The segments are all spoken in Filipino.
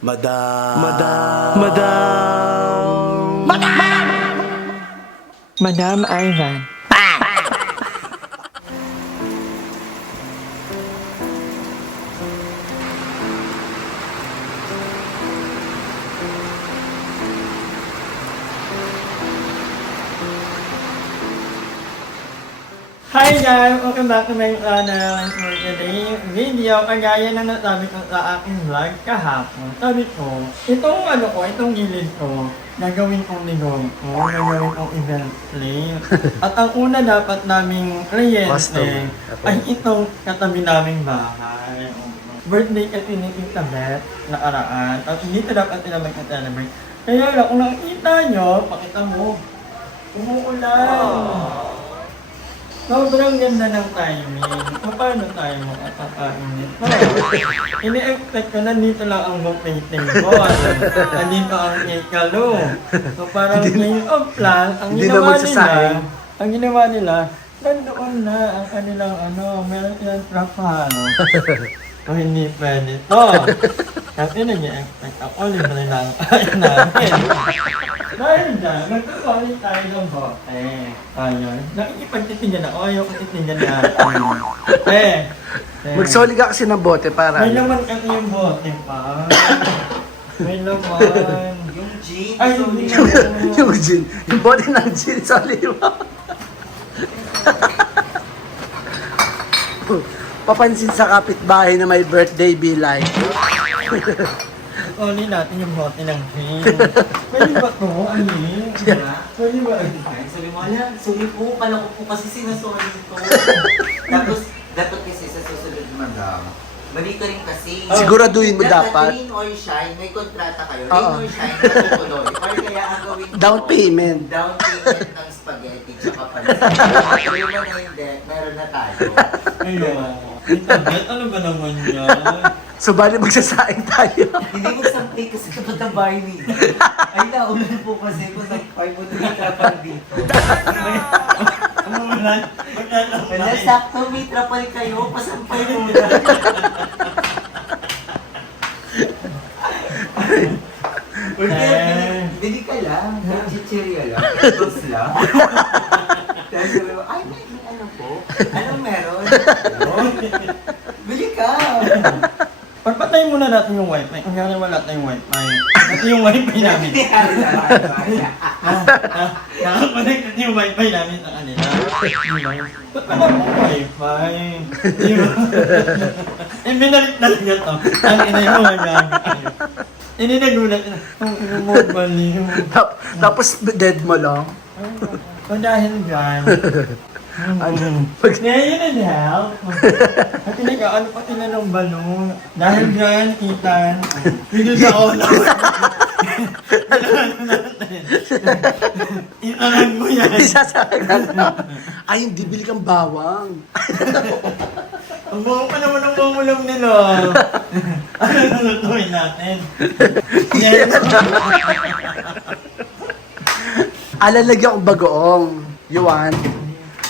Madam. Madam Ivan. Hi guys! Welcome back to my channel. And for today video, kagaya na nasabi ko sa aking vlog kahapon. Sabi ko, itong gilid ko, gagawin kong ligong ko, gagawin kong event play. At ang una dapat naming kliyente ay itong katabi naming bahay. Birthday kasi ni Tita Beth na araan. At dito dapat sila mag-celebrate. Kaya lang, kung nakita nyo, pakita mo, umuulan. Sobrang ganda ng timing. Paano tayo makakakainit? Ini-expect ko na dito lang ang painting ko. Nandito ang ikalo. So parang may plan, ang ginawa nila, nandoon na ang kanilang meron silang trapano. So hindi pwede to. Kasi nag-expect ako, libre lang kain natin. Dahil dyan, magkakalit tayo ng bote. Ayun. Nakikipagtitingan ako, ayaw ko titingan natin. Magsoli ka kasi ng bote para. May laman kasi yung bote pa. May laman. Yung jeans. Ay, hindi Yung gin. Yung bote ng gin, soli mo. Papansin sa kapitbahay na may birthday be like. Oli natin yung bote ng gin. Pwede ba ito? Ani? Pwede ba? Sabi mo, ala, sorry po, kala ko po kasi sinasoli ito. Tapos, dapat kasi sa susunod, madam, mali ka rin kasi. Siguraduhin mo dapat. Rain or shine, may kontrata kayo. Oo. Rain or shine, matutuloy. Or kaya ang gawin ko, Down payment. Down payment ng spaghetti, tsaka palit. Kaya mo na hindi, meron na tayo. Ayun. Tita Beth, ano ba naman yan? So bali magsasaing tayo. Hindi mo sampay kasi kapag ang bahay nila. Ay, naulan po kasi po ng 5 mo trapal dito. Umulan? Wala, sakto, may trapal kayo, pasampay mo na. Bili ka lang, chichirya lang, tos lang. Tapos sabi mo, ay, may ano po? Anong meron? Bili ka! Pagpatay muna natin yung wifi. Kung gano'n wala tayong wifi. Ito yung wifi namin. Nakakonect natin yung wifi namin sa kanila. Ba't wala mong wifi? Binalik na lang ito. Ang ina yung mga gagawin. Hindi nagulat na. Ang ina mo baliw. Tapos dead mo lang. So dahil dyan, ngayon and help. At ano pa tinanong balon. Dahil dyan, Ethan, video sa ulo. Italag mo yan. Isasakay na. Ay, hindi bili kang bawang. Ang buong pa naman ang pangulam nila. Ano nalutuin natin? Alalagyan ko bagoong. You want?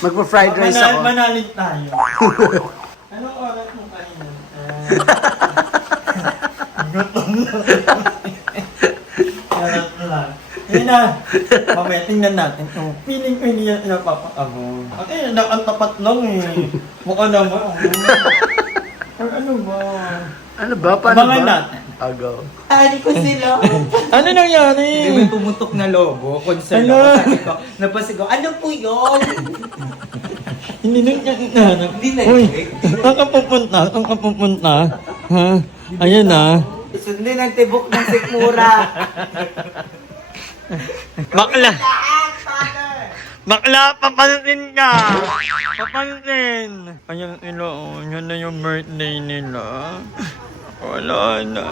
Magpa-fried rice ako. Manalig tayo. Anong oras mo kanina? Gutom na. Charot lang. Hindi na. Mamaya, tingnan natin. Feeling ko hindi yan napapakabog. Okay, ang tapat lang eh. Mukha naman. Or ano ba? Ano ba? Paano Abangan ba? natin. Agaw. Ani ko sila. Ano nangyari? Di ba pumutok na logo? Concern Ano? ako. Sabi ko, napasigaw, ano po yun? Hindi na nahanap. Hindi na Uy, check. saan ka pupunta? Ha? Ayan na. Sundin ang tibok ng sikmura. Bakla! Bakla, papansin ka! Papansin! Ayan sila, oh. Yan na yung birthday nila. Wala na.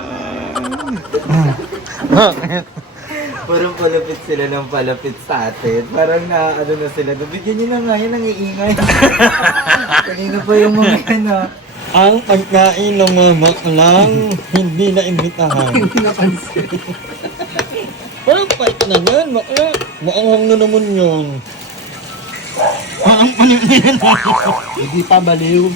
Parang palapit sila ng palapit sa atin. Parang na sila. Nabigyan nyo na nga yan, nangiingay. Kanina pa yung mga Ang pagkain ng mga baklang hindi na imbitahan. Hindi napansin. Parang fight na yan, bakla. Maanghang na naman yun. Parang panin yan. Hindi pa baliw.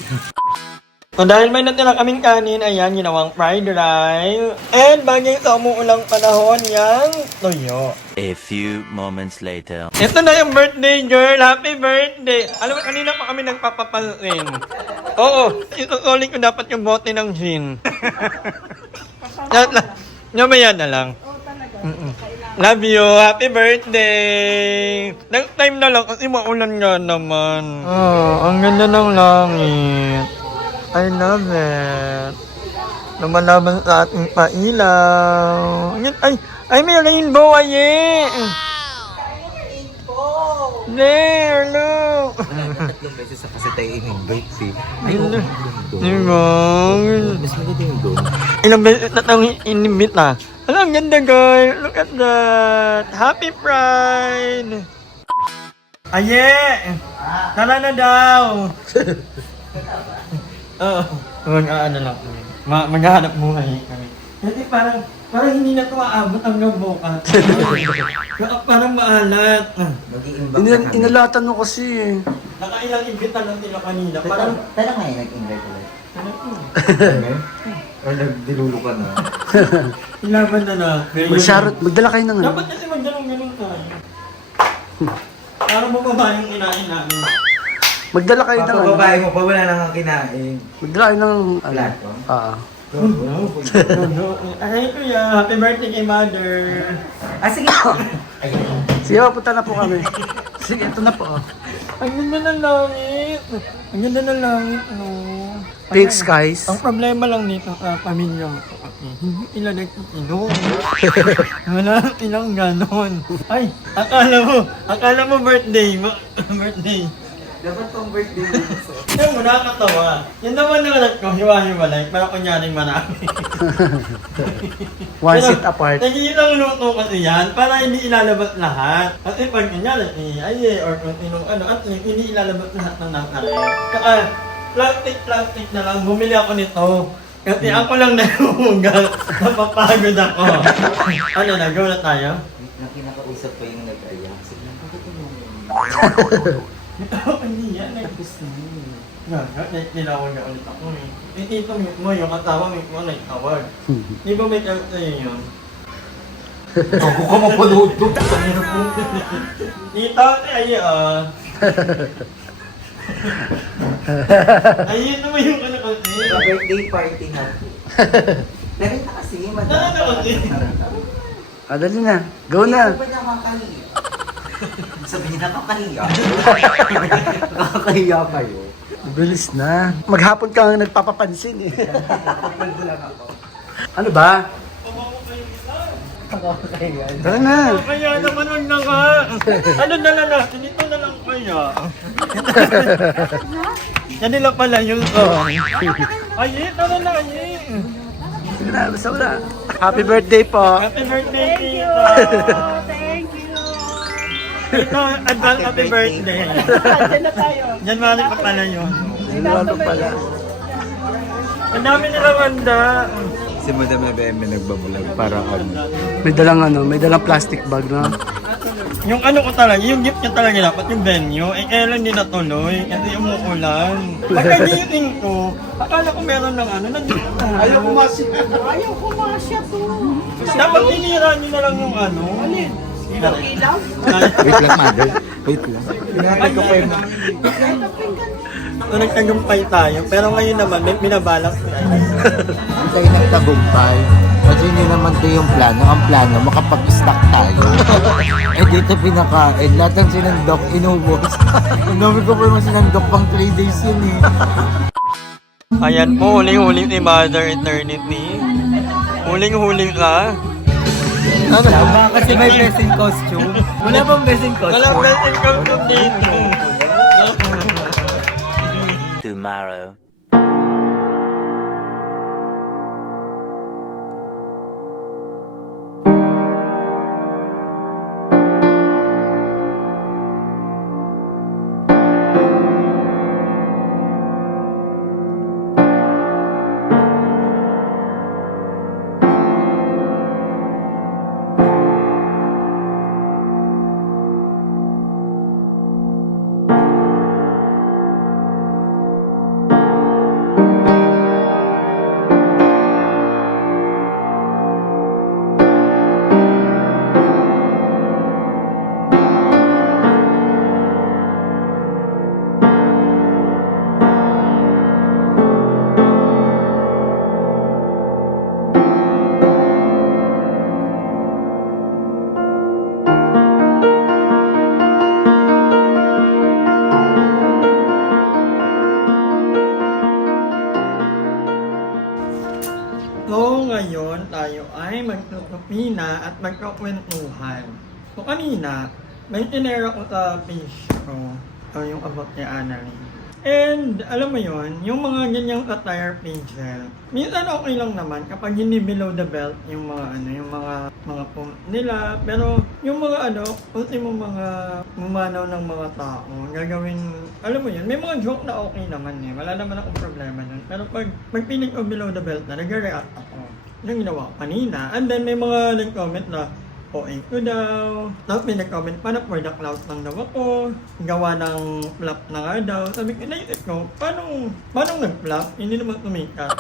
So dahil may natira kaming kanin, ayan, ginawang fried rice. And bagay sa umuulang panahon, yang toyo. A few moments later. Ito na yung birthday girl. Happy birthday! Alam mo, kanina pa kami nagpapapansin. Oo, itutuloy ko dapat yung bote ng gin. Nyabayan na lang. Love you. Happy birthday! Next time na lang kasi maulan nga naman. Oh, ang ganda ng langit. I love it. Lumalaban sa ating pailaw. Ay, may rainbow, aye! There, look! Tatlong beses sa kasi tayo in-invite eh. Ay, Ganda. oo, Diba? mas maganda yung doon. Ilang beses na tayo inimit na. Ang ganda, guys. Look at that. Happy Pride! Aye! Tara na daw! Oo. Mag-ano lang kami. Maghahanap buhay kami. Kasi parang hindi na ito maabot hanggang bukas. Parang maalat. Mag-i-invite na kami. Inalatan mo kasi eh. Nakailang imbita lang nila kanina. Parang, Tara nga nag-invite ulit. Or nagdilulo ka na. ilaban na na. Mag-charot, magdala kayo ng ano. Dapat kasi magganong-ganon tayo. Para bumaba yung kinain namin. Magdala kayo ng ano. Papababae mo pa, wala nang ang kinain. Magdala kayo ng ano. Plato? Ay, kuya. Happy birthday kay mother. Ah, sige. Sige, punta na po kami. Sige, ito na po. Ang ganda ng langit. Ang ganda ng langit, no. Pink skies. Ang problema lang nito sa pamilya ko kasi hindi sila nagtitinom. Wala silang ganon. Ay, akala mo birthday mo. Birthday. Dapat tong birthday mo. Yung nakakatawa. Yun naman na anak ko, hiwa-hiwalay. Para kunyaring marami. One seat apart. Nagiging ang luto kasi yan para hindi ilalabas lahat. Kasi pag kunyari, ay or kung sinong ano, at least hindi ilalabas lahat ng nakari. Saka, plastic na lang. Bumili ako nito. Kasi ako lang nahuhugal. Napapagod ako. Ano, nagawa na tayo? Nang kinakausap pa yung nag-aya. Sige, bakit mo? Hindi yan, nag-gusto mo. Nilawag na ulit ako eh. Tito mo, yung katawa mo nagtawag. Di ba may kaya sa'yo yun? Ako ka mapanood ko. Tito, ay ayun naman yung ano kasi. Birthday party na po. Dali na kasi, madami. Ano na kasi? Dali na. Go na. Hindi ko pa nakakahiya. Sabi niya, nakakahiya. Nakakahiya kayo. Bilis na. Maghapon ka nga nagpapapansin eh. Kapaldo lang ako. Ano ba? Nakakahiya. Tara na. Kaya naman wag na nga. Ano na lang natin? Ito na lang kaya. Yan nila pala yung song. Ay, tara na, ay. Sige na, basta wala. Happy birthday po. Happy birthday, Tito! Thank you. Tito, advance happy birthday. Diyan na tayo. January pa pala yun. Ano pala? Ang dami nila banda. Si Madam na BM nagbabulag para ano. May dalang plastic bag na. Yung ano ko talaga, yung gift niya talaga dapat yung venue, eh kailan din natuloy kasi umuulan. Pagka-gifting ko, akala ko meron ng ano, nag-gift na. Ayaw kumasi. Ayaw kumasya to. Dapat tinira niyo na lang yung ano. Alin? Ilaw? Wait lang, mother. Wait lang. Pinatay ko pa yung... So, nagtagumpay tayo, pero ngayon naman, may binabalak na. Hindi tayo nagtagumpay. Kasi hindi naman ito yung plano. Ang plano, makapag-stock tayo. Eh dito pinakain. Lahat ng sinandok, inubos. Ang dami ko pa yung sinandok pang 3 days yun eh. Ayan po, huling-huling ni Mother Eternity. Huling-huling ka. Tama kasi may blessing costume. Wala bang blessing Walang blessing costume dito. Tomorrow. ay magtutupi na at magkakwentuhan. So kanina, may tinera ko sa page ko, o yung about ni Annalyn. And alam mo yon, yung mga ganyang attire pages, minsan okay lang naman kapag hindi below the belt yung mga yung mga pump nila, pero yung mga ultimo mga mumanaw ng mga tao, gagawin, alam mo yun, may mga joke na okay naman wala naman akong problema nun. Pero pag magpiling ko below the belt na, nag-react ako. Yung ginawa ko kanina, and then may mga nag-comment na, OA ko daw. Tapos may nag-comment pa na for the cloud lang daw ako. Gawa ng flop na nga daw. Sabi ko, naisip ko, paano nag-flop? Hindi naman tumikat.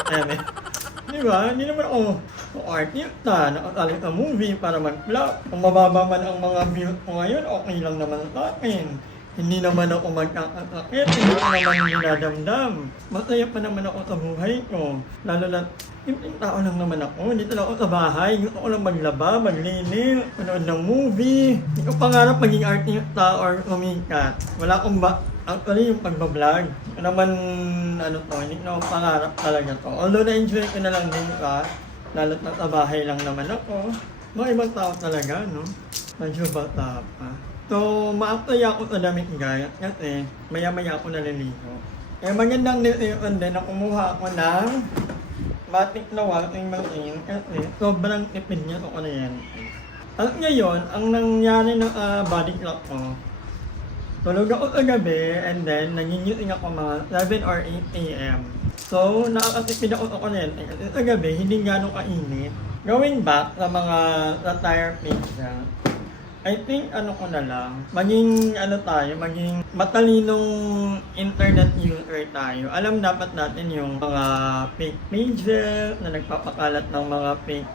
Di ba? Hindi naman ako artista. Nakasali sa movie para mag-flop. Kung mababa man ang mga views ko ngayon, okay lang naman sa akin. Hindi naman ako magkakasakit. Hindi ko naman dinadamdam. Masaya pa naman ako sa buhay ko. Lalo na simpleng tao lang naman ako. Dito lang ako sa bahay. Gusto ko lang maglaba, maglinis, manood ng movie. Hindi ko pangarap maging artista or sumikat. Wala akong actually yung pagbablog. Naman, hindi ko naman pangarap talaga to. Although na-enjoy ko na lang din ka. Lalo't nasa bahay lang naman ako. Mga ibang tao talaga, no? Medyo bata pa. So, maaktaya ako sa damit guys. Kasi, maya-maya ako naliligo. Kaya magandang decision din na kumuha ako ng matik na washing machine kasi sobrang tipid niya sa kuryente. At ngayon, ang nangyari ng body clock ko, tulog ako sa gabi and then nangingising ako mga 7 or 8 a.m. So, nakakatipid ako sa kuryente kasi sa gabi hindi gano'ng kainit. Going back sa mga attire picture, I think ko na lang, maging maging matalinong internet user tayo. Alam dapat natin yung mga fake pages na nagpapakalat ng mga fake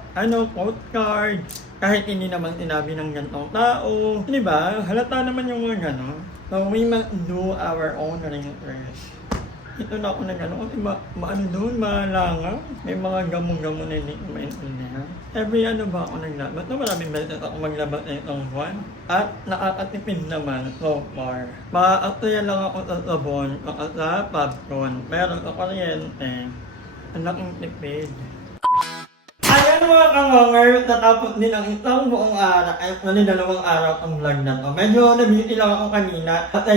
quote card, kahit hindi naman sinabi ng gantong tao. Di ba? Halata naman yung mga gano'n. So we must do our own research. Ito na ako na gano'n kasi doon, malangaw. May mga gamo-gamo na hindi ko maintindihan. Every ba ako naglabas? Maraming beses ako maglabas na itong buwan. At nakakatipid naman so far. Maaktaya lang ako sa sabon at sa popcorn. Pero sa kuryente, ang laking tipid. Ayan mga kangonger, natapos din ang isang buong araw, dalawang araw ang vlog na to. Medyo nabiti lang ako kanina at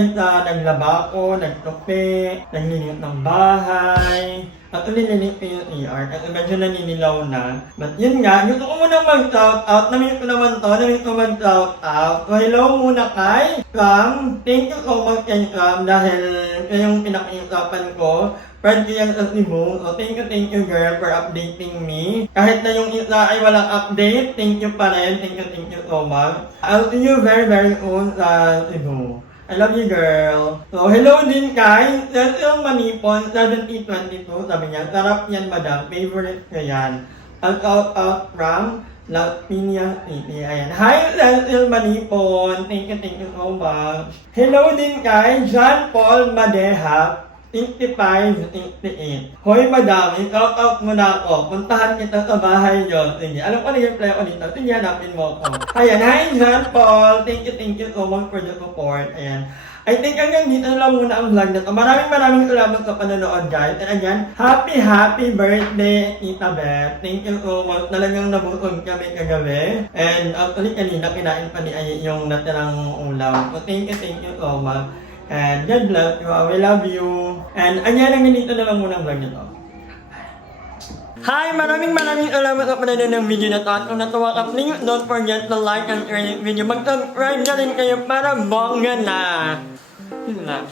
naglaba ako, nagtupi, naglinis ng bahay, at nilinis ko yung ER at medyo naninilaw na. But yun nga, gusto ko munang mag-shout out, namiss ko mag-shout out. So hello muna kay Ram, thank you so much kay Ram dahil kayong pinakiusapan ko. Friend ko yan sa Cebu, so thank you girl for updating me. Kahit na yung isa ay walang update, thank you pa rin, thank you so much. I'll see you very soon sa Cebu. I love you girl. So hello din kay Cecil Manipon 7022, sabi niya, sarap yan madam, favorite ko yan. Out from Las Piñas City. Ayan. Hi Cecil Manipon, thank you so much. Hello din kay John Paul Madeha 55-68. Hoy madam, i-out mo na ako. Puntahan kita sa bahay nyo. Sige, alam ko na yung play ko dito. Sige, hanapin mo ako. Ayan, hi John Paul. Thank you so much for the support. Ayan. I think hanggang dito lang muna ang vlog na to. Maraming salamat sa panonood guys. And again, happy birthday Tita Beth. Thank you so much. Talagang nabusog kami kagabi. And actually kanina kinain pa ni Ay yung natirang ulam. So thank you so much. And God bless you. We love you. And ayan, hanggang dito na lang muna ang vlog nito. Hi! Maraming salamat sa panonood ng video na to. At kung natuwa ka, please don't forget to like and share this video. Mag-subscribe na rin kayo para bongga na. Yun lang.